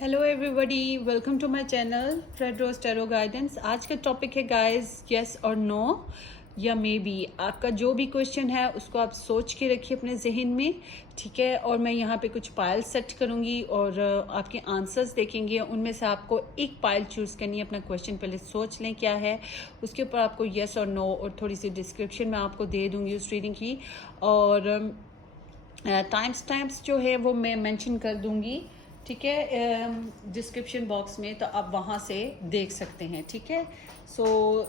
Hello everybody, welcome to my channel Fred Rose tarot guidance. आज का topic है guys yes और no या मे बी। आपका जो भी क्वेश्चन है उसको आप सोच के रखिए अपने जहन में, ठीक है। और मैं यहाँ पे कुछ पाइल सेट करूँगी और आपके आंसर्स देखेंगे। उनमें से आपको एक पाइल चूज़ करनी है। अपना क्वेश्चन पहले सोच लें क्या है, उसके ऊपर आपको यस और नो और थोड़ी सी डिस्क्रिप्शन मैं आपको दे दूँगी उस रीडिंग की। और टाइम्स जो है वो मैं मेंशन कर दूँगी, ठीक है, डिस्क्रिप्शन बॉक्स में, तो आप वहाँ से देख सकते हैं, ठीक है। So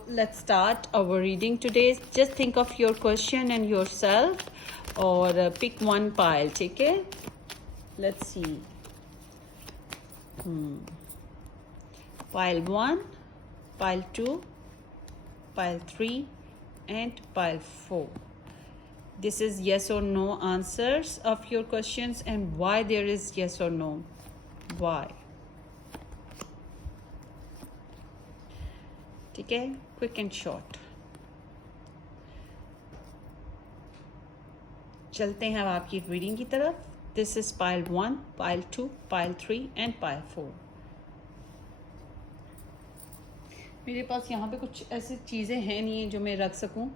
let's start our reading today. Just think of your question and yourself और पिक वन पाइल, ठीक है। Let's see, pile 1, pile 2, pile 3 and pile 4. This is yes or no answers of your questions and why there is yes or no. Why? ठीक है, quick and short. चलते हैं अब आपकी reading की तरफ। This is pile 1, pile 2, pile 3 and pile 4. मेरे पास यहाँ पे कुछ ऐसी चीज़ें हैं नहीं जो मैं रख सकूँ।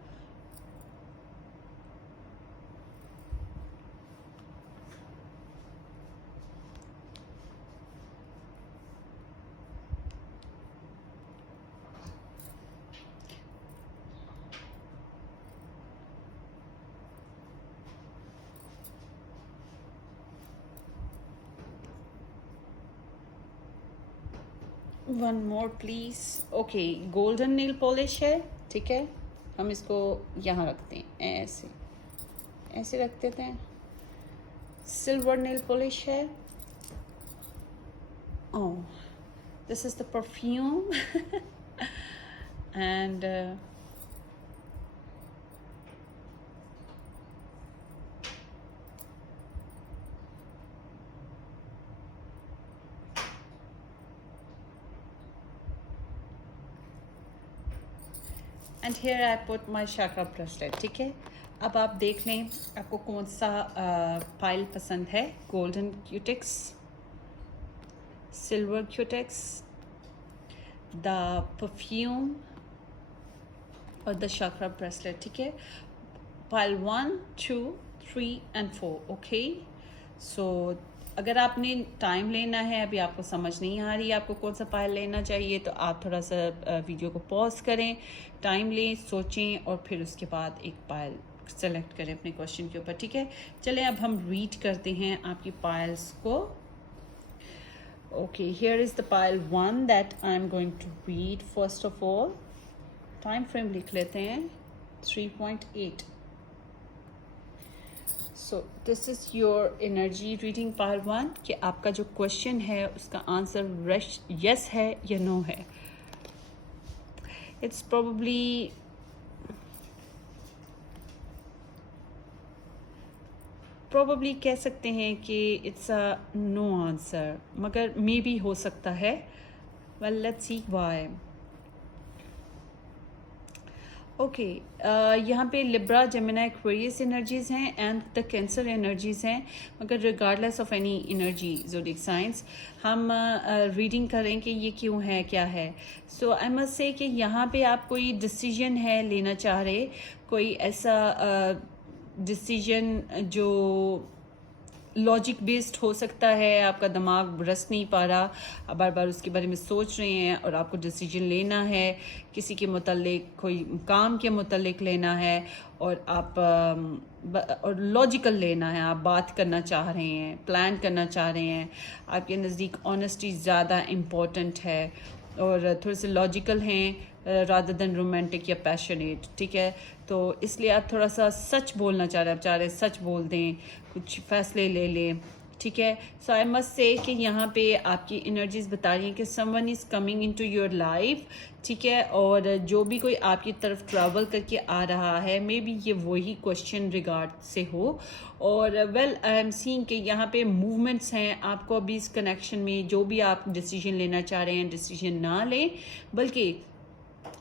One more please. Okay, golden nail polish है, ठीक है। हम इसको यहाँ रखते हैं, ऐसे ऐसे रख देते हैं। सिल्वर नेल पॉलिश है। Oh, this is the perfume and and here I put my chakra bracelet, ठीक है। अब आप देख लें आपको कौन सा पाइल पसंद है। गोल्डन क्यूटेक्स, सिल्वर क्यूटेक्स, द परफ्यूम और द शाकरा ब्रेसलेट, ठीक है। Pile 1, 2, 3 and 4, okay. सो अगर आपने टाइम लेना है, अभी आपको समझ नहीं आ रही है आपको कौन सा पाइल लेना चाहिए, तो आप थोड़ा सा वीडियो को पॉज करें, टाइम लें, सोचें और फिर उसके बाद एक पाइल सेलेक्ट करें अपने क्वेश्चन के ऊपर, ठीक है। चलें अब हम रीड करते हैं आपकी पाइल्स को। Okay, here is the pile 1 that I am going to read. First of all time frame लिख लेते हैं 3.8। So this is your energy reading pile 1 कि आपका जो क्वेश्चन है उसका आंसर यस है या नो है। इट्स प्रोबेबली कह सकते हैं कि इट्स अ नो आंसर, मगर मे भी हो सकता है। Well let's see why. Okay, यहाँ पे लिब्रा, जेमिनी, एक्वेरियस एनर्जीज़ हैं एंड द कैंसर एनर्जीज़ हैं। मगर regardless of any energy zodiac science हम रीडिंग करें कि ये क्यों है, क्या है। सो आई मस्ट से कि यहाँ पे आप कोई डिसीजन है लेना चाह रहे, कोई ऐसा डिसीजन जो लॉजिक बेस्ड हो सकता है। आपका दिमाग रस नहीं पा रहा, आप बार बार उसके बारे में सोच रहे हैं और आपको डिसीजन लेना है, किसी के मुतल्लिक, कोई काम के मुतल्लिक लेना है और आप और लॉजिकल लेना है। आप बात करना चाह रहे हैं, प्लान करना चाह रहे हैं। आपके नज़दीक ऑनेस्टी ज़्यादा इम्पोर्टेंट है और थोड़े से लॉजिकल हैं रादर देन रोमांटिक या पैशनेट, ठीक है। तो इसलिए आप थोड़ा सा सच बोलना चाह रहे हैं, आप चाह रहे हैं सच बोल दें, कुछ फैसले ले लें, ठीक है। सो आई मस्ट से कि यहाँ पे आपकी एनर्जीज बता रही हैं कि someone is coming into your life, ठीक है। और जो भी कोई आपकी तरफ ट्रैवल करके आ रहा है, मे बी ये वही क्वेश्चन रिगार्ड से हो। और वेल आई एम सीइंग कि यहाँ पे मूवमेंट्स हैं आपको अभी इस कनेक्शन में। जो भी आप डिसीजन लेना चाह रहे हैं, डिसीजन ना लें, बल्कि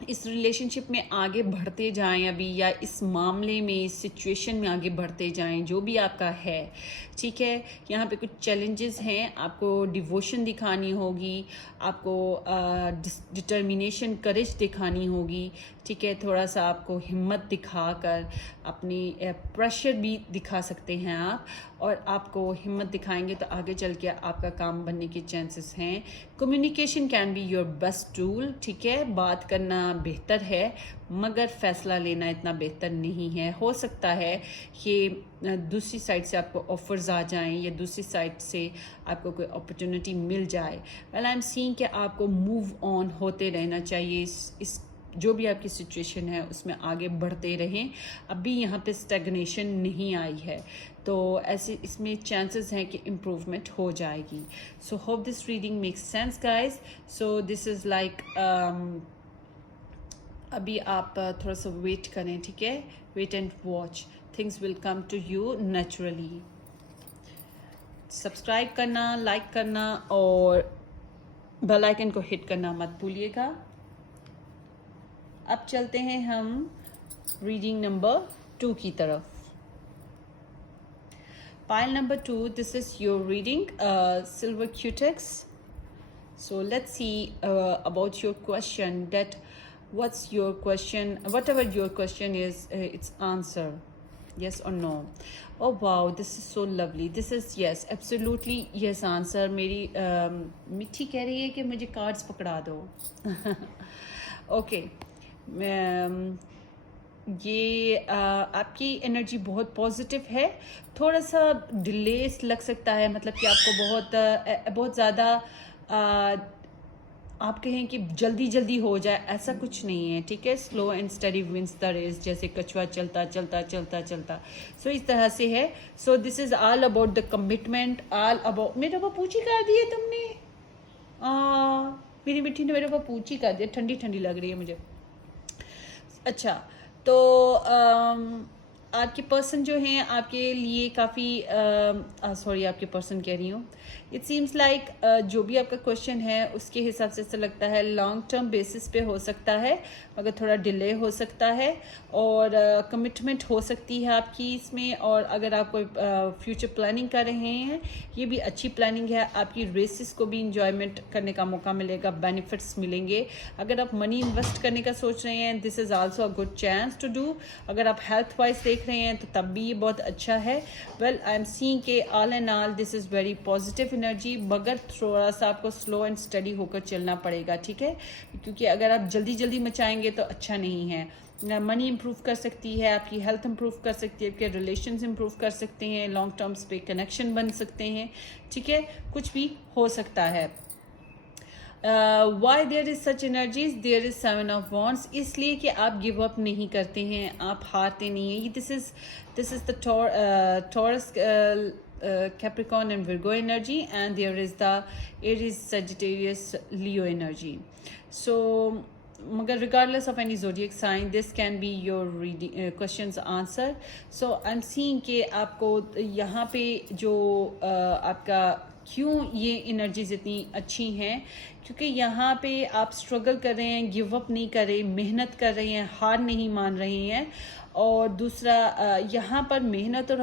इस रिलेशनशिप में आगे बढ़ते जाएं अभी, या इस मामले में, इस सिचुएशन में आगे बढ़ते जाएं, जो भी आपका है, ठीक है। यहाँ पे कुछ चैलेंजेस हैं, आपको डिवोशन दिखानी होगी, आपको डिटर्मिनेशन, करेज दिखानी होगी, ठीक है। थोड़ा सा आपको हिम्मत दिखाकर अपनी प्रेशर भी दिखा सकते हैं आप, और आपको हिम्मत दिखाएंगे तो आगे चल के आपका काम बनने के चांसेस हैं। Communication can be your best tool, ठीक है। बात करना बेहतर है, मगर फैसला लेना इतना बेहतर नहीं है। हो सकता है कि दूसरी साइड से आपको ऑफर्स आ जाएं, या दूसरी साइड से आपको कोई अपॉर्चुनिटी मिल जाए। वेल आई एम सीइंग कि आपको मूव ऑन होते रहना चाहिए, इस जो भी आपकी सिचुएशन है उसमें आगे बढ़ते रहें। अभी यहाँ पे स्टैग्नेशन नहीं आई है, तो ऐसे इसमें चांसेस हैं कि इम्प्रूवमेंट हो जाएगी। So hope this reading makes sense guys. So this is like अभी आप थोड़ा सा वेट करें, ठीक है। Wait and watch, things will come to you naturally. Subscribe करना, लाइक करना और बेल आइकन को हिट करना मत भूलिएगा। अब चलते हैं हम रीडिंग नंबर 2 की तरफ। Pile number 2, this is your reading, Silver Cutex. So let's see about your question, that what's your question, whatever your question is, its answer, yes or no. Oh wow, this is so lovely. This is yes, absolutely yes answer. मेरी मिठी कह रही है कि मुझे cards पकड़ा दो। Okay, ये आपकी एनर्जी बहुत पॉजिटिव है। थोड़ा सा डिलेस लग सकता है, मतलब कि आपको बहुत ज़्यादा आप कहें कि जल्दी जल्दी हो जाए, ऐसा कुछ नहीं है, ठीक है। Slow and steady wins the race, जैसे कछुआ चलता चलता चलता चलता, सो इस तरह से है। सो this is all about the commitment, all about. मेरे को पूछी कर दिए तुमने, मेरी मिट्टी ने मेरे को पूछी कर दिया, ठंडी ठंडी लग रही है मुझे। अच्छा, तो आपके पर्सन जो हैं आपके लिए काफ़ी सॉरी, आपके पर्सन कह रही हूँ, इट सीम्स लाइक जो भी आपका क्वेश्चन है उसके हिसाब से ऐसा लगता है लॉन्ग टर्म बेसिस पे हो सकता है, मगर थोड़ा डिले हो सकता है, और कमिटमेंट हो सकती है आपकी इसमें। और अगर आप कोई फ्यूचर प्लानिंग कर रहे हैं, ये भी अच्छी प्लानिंग है आपकी। रेसिस को भी इंजॉयमेंट करने का मौका मिलेगा, बेनिफिट्स मिलेंगे। अगर आप मनी इन्वेस्ट करने का सोच रहे हैं, this is also a good chance to do. अगर आप हेल्थ वाइज देख रहे हैं तो तब भी ये बहुत अच्छा है। वेल आई एम सीइंग के all and all this is very positive energy, मगर थोड़ा सा आपको स्लो एंड स्टडी होकर चलना पड़ेगा, ठीक है। क्योंकि अगर आप जल्दी जल्दी मचाएंगे तो अच्छा नहीं है। मनी इंप्रूव कर सकती है, आपकी हेल्थ इंप्रूव कर सकती है, आपके रिलेशंस इंप्रूव कर सकते हैं, लॉन्ग टर्म्स पे कनेक्शन बन सकते हैं, ठीक है। कुछ भी हो सकता है। Why there is such energies, there is 7 of wands, इसलिए कि आप गिव अप नहीं करते हैं, आप हारते नहीं हैं। This is the taurus, Capricorn and Virgo energy, and there is the Aries, Sagittarius, Leo energy. So मगर regardless of any zodiac sign, this can be your reading, questions answer. So I'm seeing कि आपको यहाँ पे जो आपका क्यों ये energies इतनी अच्छी हैं, क्योंकि यहाँ पे आप स्ट्रगल कर रहे हैं, गिव अप नहीं कर रहे, मेहनत कर रहे हैं, हार नहीं मान रहे हैं। और दूसरा यहाँ पर मेहनत और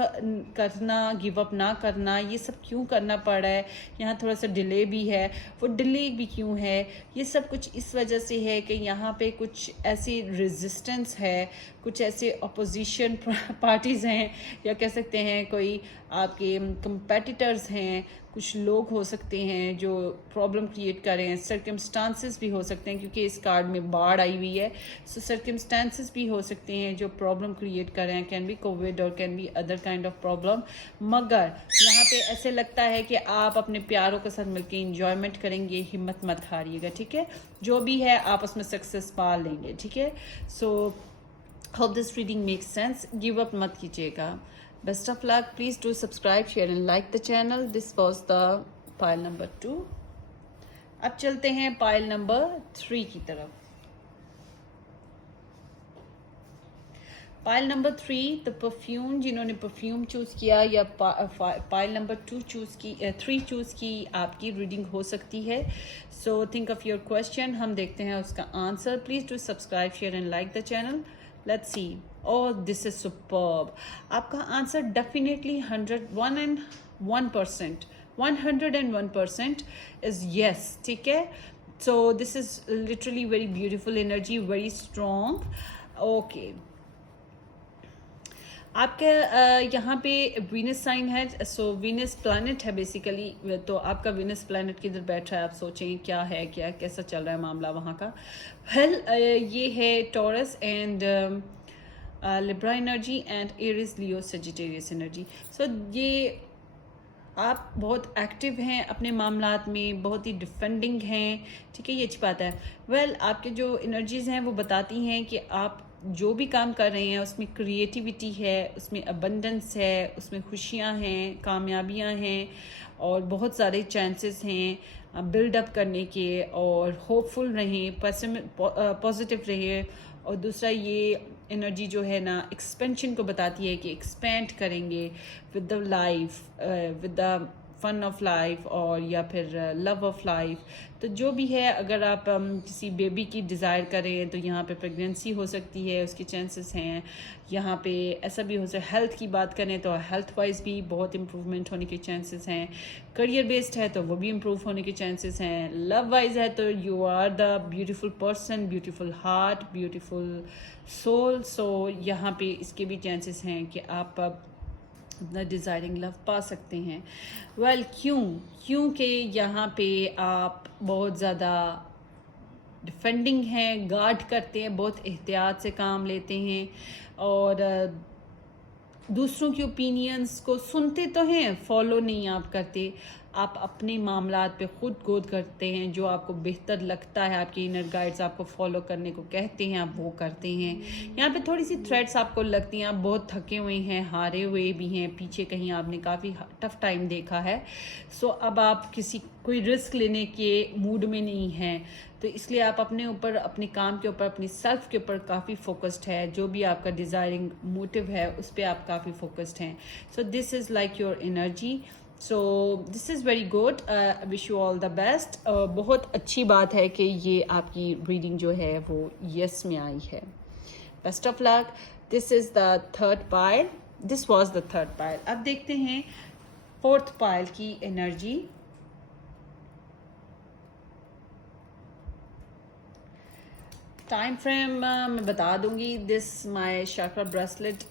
करना, गिव अप ना करना, ये सब क्यों करना पड़ रहा है। यहाँ थोड़ा सा डिले भी है, वो डिले भी क्यों है, ये सब कुछ इस वजह से है कि यहाँ पे कुछ ऐसी रेजिस्टेंस है, कुछ ऐसे अपोजिशन पार्टीज़ हैं, या कह सकते हैं कोई आपके कंपेटिटर्स हैं, कुछ लोग हो सकते हैं जो प्रॉब्लम क्रिएट कर रहे हैं। सर्कमस्टांसेस भी हो सकते हैं, क्योंकि इस कार्ड में बाढ़ आई हुई है, सो सर्कमस्टांसेस भी हो सकते हैं जो प्रॉब्लम क्रिएट कर रहे हैं। कैन बी कोविड और can be other kind of problem. मगर यहाँ पे ऐसे लगता है कि आप अपने प्यारों के साथ मिलकर इंजॉयमेंट करेंगे, हिम्मत मत हारिएगा, ठीक है। जो भी है आप उसमें सक्सेस पा लेंगे, ठीक है। सो hope this reading makes sense. Give up मत कीजिएगा. Best of luck. Please do subscribe, share and like the channel. This was the pile number 2. अब चलते हैं pile number 3 की तरफ. पाइल नंबर 3 द परफ्यूम, जिन्होंने परफ्यूम चूज़ किया या पाइल नंबर 2 चूज़ की 3 चूज़ की, आपकी रीडिंग हो सकती है. So think of your question, हम देखते हैं उसका answer. Please do subscribe, share and like the channel. Let's see. Oh, this is superb. आपका आंसर डेफिनेटली 101% इज यस. ठीक है. So this is literally very beautiful energy, very strong. Okay, आपके यहाँ पे वीनस साइन है. सो Venus planet है basically. तो आपका वीनस प्लैनेट किधर बैठ रहा है, आप सोचें क्या है, क्या कैसा चल रहा है मामला वहाँ का. वेल, ये है Taurus and Libra energy and Aries Leo Sagittarius energy. So ये आप बहुत एक्टिव हैं अपने मामलात में, बहुत ही डिफेंडिंग हैं. ठीक है, ये अच्छी बात है. वेल, आपके जो एनर्जीज़ हैं वो बताती हैं कि आप जो भी काम कर रहे हैं उसमें क्रिएटिविटी है, उसमें अबंडेंस है, उसमें खुशियां हैं, कामयाबियां हैं और बहुत सारे चांसेस हैं बिल्डअप करने के. और होपफुल रहें, पॉजिटिव रहिए. और दूसरा, ये एनर्जी जो है ना एक्सपेंशन को बताती है कि एक्सपेंड करेंगे with the life, with the fun of life और या फिर लव ऑफ लाइफ. तो जो भी है, अगर आप किसी बेबी की डिज़ायर करें तो यहाँ पे प्रेगनेंसी हो सकती है, उसके चांसेस हैं. यहाँ पे ऐसा भी हो सकता है. हेल्थ की बात करें तो हेल्थ वाइज भी बहुत इम्प्रूवमेंट होने के चांसेस हैं. करियर बेस्ड है तो वो भी इम्प्रूव होने के चांसेस हैं. लव वाइज है तो you are the beautiful person, beautiful heart, beautiful soul. So यहाँ पे इसके भी चांसेस हैं कि आप अपना डिज़ायरिंग लव पा सकते हैं. वेल, क्योंकि यहाँ पे आप बहुत ज़्यादा डिफेंडिंग हैं, गार्ड करते हैं, बहुत एहतियात से काम लेते हैं और दूसरों की ओपिनियंस को सुनते तो हैं, फॉलो नहीं आप करते. आप अपने मामलात पे खुद गोद करते हैं. जो आपको बेहतर लगता है, आपके इनर गाइड्स आपको फॉलो करने को कहते हैं, आप वो करते हैं. यहाँ पे थोड़ी सी थ्रेट्स आपको लगती हैं, आप बहुत थके हुए हैं, हारे हुए भी हैं, पीछे कहीं आपने काफ़ी टफ टाइम देखा है. सो अब आप कोई रिस्क लेने के मूड में नहीं हैं. तो इसलिए आप अपने ऊपर, अपने काम के ऊपर, अपनी सेल्फ के ऊपर काफ़ी फोकस्ड है. जो भी आपका डिज़ायरिंग मोटिव है उस पर आप काफ़ी फोकस्ड हैं. सो this is like your energy. So this is very good. Wish you all the best. बहुत अच्छी बात है कि ये आपकी रीडिंग जो है वो यस में आई है. Best of luck. This is the third pile. This was the third pile. अब देखते हैं फोर्थ पाइल की एनर्जी. टाइम फ्रेम मैं बता दूंगी. दिस माय चक्रा ब्रेसलेट,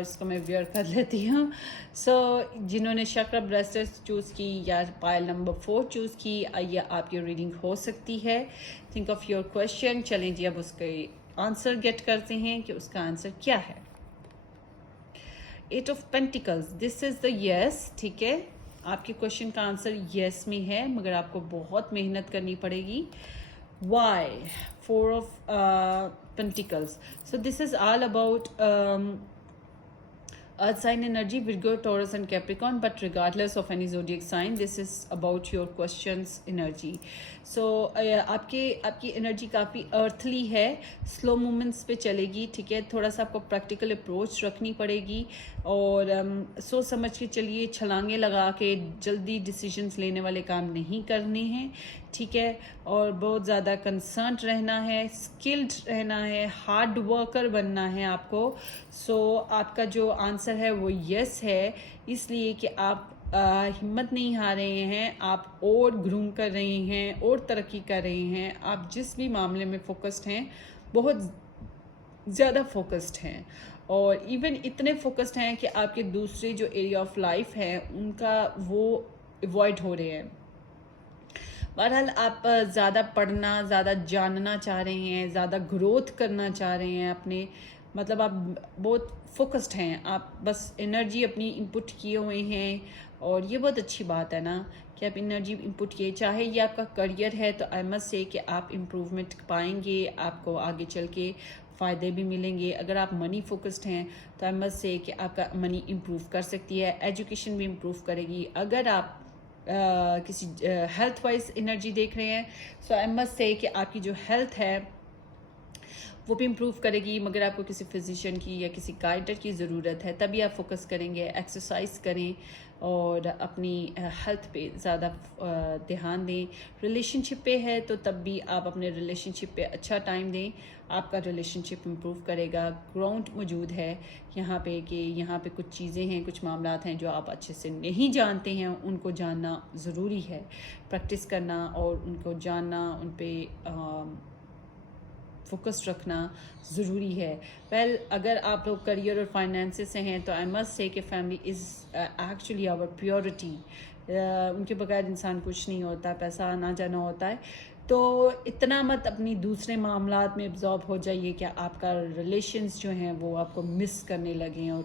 इसको मैं वेयर कर लेती हूँ. सो जिन्होंने चक्रा ब्रेसलेट चूज़ की या पाइल नंबर 4 चूज़ की, ये आपकी रीडिंग हो सकती है. Think of your question. चलें जी, अब उसके आंसर गेट करते हैं कि उसका आंसर क्या है. 8 of pentacles, this is the yes. ठीक है, आपके क्वेश्चन का आंसर यस में है, मगर आपको बहुत मेहनत करनी पड़ेगी. Why? 4 of Pentacles. So this is all about Earth sign energy, Virgo, Taurus and Capricorn. But regardless of any zodiac sign, this is about your questions energy. So आपकी एनर्जी काफ़ी अर्थली है, स्लो मूवमेंट्स पे चलेगी. ठीक है, थोड़ा सा आपको प्रैक्टिकल अप्रोच रखनी पड़ेगी और सोच समझ के चलिए. छलांगे लगा के जल्दी डिसीजंस लेने वाले काम नहीं करने हैं. ठीक है, और बहुत ज़्यादा कंसर्न रहना है, स्किल्ड रहना है, हार्ड वर्कर बनना है आपको. सो आपका जो आंसर है वो यस है, इसलिए कि आप हिम्मत नहीं हार रहे हैं, आप और ग्रूम कर रहे हैं और तरक्की कर रहे हैं. आप जिस भी मामले में फोकस्ड हैं, बहुत ज़्यादा फोकस्ड हैं और इवन इतने फोकस्ड हैं कि आपके दूसरे जो एरिया ऑफ लाइफ है उनका वो अवॉइड हो रहे हैं. बहरहाल आप ज़्यादा पढ़ना, ज़्यादा जानना चाह रहे हैं, ज़्यादा ग्रोथ करना चाह रहे हैं अपने, मतलब आप बहुत फोकस्ड हैं. आप बस एनर्जी अपनी इनपुट किए हुए हैं और ये बहुत अच्छी बात है ना कि आप एनर्जी इनपुट किए. चाहे ये आपका करियर है तो आई मस्ट से कि आप इम्प्रूवमेंट पाएंगे, आपको आगे चल के फ़ायदे भी मिलेंगे. अगर आप मनी फोकस्ड हैं तो आई मस्ट से कि आपका मनी इम्प्रूव कर सकती है, एजुकेशन भी इम्प्रूव करेगी. अगर आप किसी हेल्थ वाइज एनर्जी देख रहे हैं, सो आई मस्ट से कि आपकी जो हेल्थ है वो भी इम्प्रूव करेगी, मगर आपको किसी फिजिशियन की या किसी गाइडर की ज़रूरत है, तभी आप फोकस करेंगे। एक्सरसाइज करें और अपनी हेल्थ पे ज़्यादा ध्यान दें। रिलेशनशिप पे है तो तब भी आप अपने रिलेशनशिप पे अच्छा टाइम दें, आपका रिलेशनशिप इम्प्रूव करेगा। ग्राउंड मौजूद है यहाँ पे कि यहाँ पे कुछ चीज़ें हैं, कुछ मामलात हैं जो आप अच्छे से नहीं जानते हैं, उनको जानना ज़रूरी है। प्रैक्टिस करना और उनको जानना, उन पर फोकस रखना ज़रूरी है। अगर आप लोग करियर और फाइनेंसेस से हैं तो आई मस्ट से कि family is actually our purity. उनके बगैर इंसान कुछ नहीं होता, पैसा आना जाना होता है। तो इतना मत अपनी दूसरे मामलात में एब्जॉर्ब हो जाइए कि आपका रिलेशंस जो हैं वो आपको मिस करने लगें और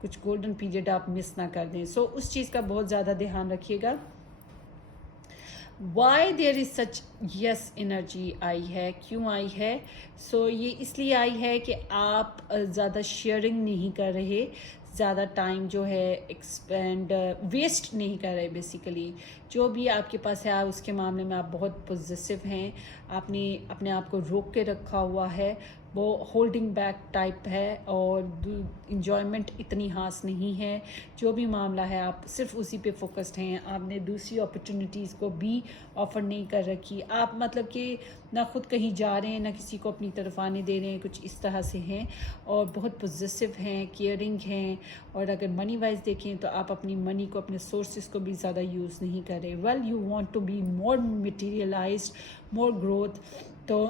कुछ गोल्डन पीरियड आप मिस ना कर दें। सो उस चीज़ का बहुत ज़्यादा ध्यान रखिएगा। Why there is such yes energy आई है, क्यों आई है? सो ये इसलिए आई है कि आप ज़्यादा शेयरिंग नहीं कर रहे, ज़्यादा टाइम जो है एक्सपेंड वेस्ट नहीं कर रहे। बेसिकली जो भी आपके पास है उसके मामले में आप बहुत पॉजिटिव हैं। आपने अपने आप को रोक के रखा हुआ है, वो होल्डिंग बैक टाइप है और इंजॉयमेंट इतनी हास नहीं है। जो भी मामला है आप सिर्फ उसी पे फोकस्ड हैं, आपने दूसरी अपॉर्चुनिटीज़ को भी ऑफ़र नहीं कर रखी। आप मतलब कि ना खुद कहीं जा रहे हैं, ना किसी को अपनी तरफ आने दे रहे हैं, कुछ इस तरह से हैं और बहुत पॉजिटिव हैं, केयरिंग हैं। और अगर मनी वाइज देखें तो आप अपनी मनी को, अपने सोर्सेज को भी ज़्यादा यूज़ नहीं कर रहे। Well you want to be more materialised, more growth. तो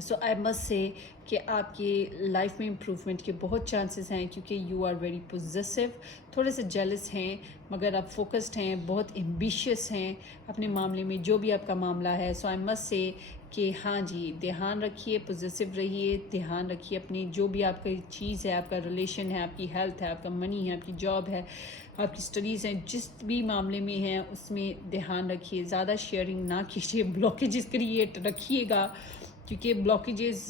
सो आई मस्ट से कि आपकी लाइफ में इम्प्रूवमेंट के बहुत चांसेस हैं, क्योंकि यू आर वेरी पॉजिटिव। थोड़े से जेलस हैं मगर आप फोकस्ड हैं, बहुत एम्बिशियस हैं अपने मामले में, जो भी आपका मामला है। सो आई मस्ट से कि हाँ जी, ध्यान रखिए, पॉजिटिव रहिए, ध्यान रखिए अपनी जो भी आपकी चीज़ है, आपका रिलेशन है, आपकी हेल्थ है, आपका मनी है, आपकी जॉब है, आपकी स्टडीज़ हैं, जिस भी मामले में हैं उसमें ध्यान रखिए। ज़्यादा शेयरिंग ना कीजिए, ब्लॉकेजेस क्रिएट रखिएगा, क्योंकि ब्लॉकेजेस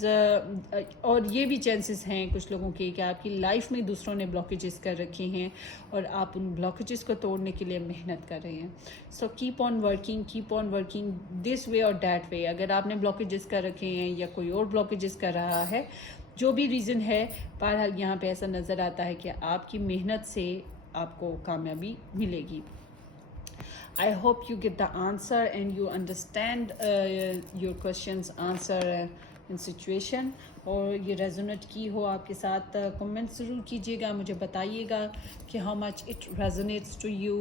और ये भी चांसेस हैं कुछ लोगों के कि आपकी लाइफ में दूसरों ने ब्लॉकेजेस कर रखे हैं और आप उन ब्लॉकेजेस को तोड़ने के लिए मेहनत कर रहे हैं। So keep on working this way और डैट वे। अगर आपने ब्लॉकेजेस कर रखे हैं या कोई और ब्लॉकेजेस कर रहा है, जो भी रीज़न है, बहरहाल यहाँ पे ऐसा नज़र आता है कि आपकी मेहनत से आपको कामयाबी मिलेगी। I hope you get the answer and you understand your questions answer in situation, और ये रेजोनेट की हो आपके साथ। कमेंट ज़रूर कीजिएगा, मुझे बताइएगा कि how much it resonates to you.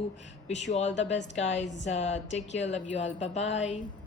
Wish you all the best guys. Take care, love you all, bye bye.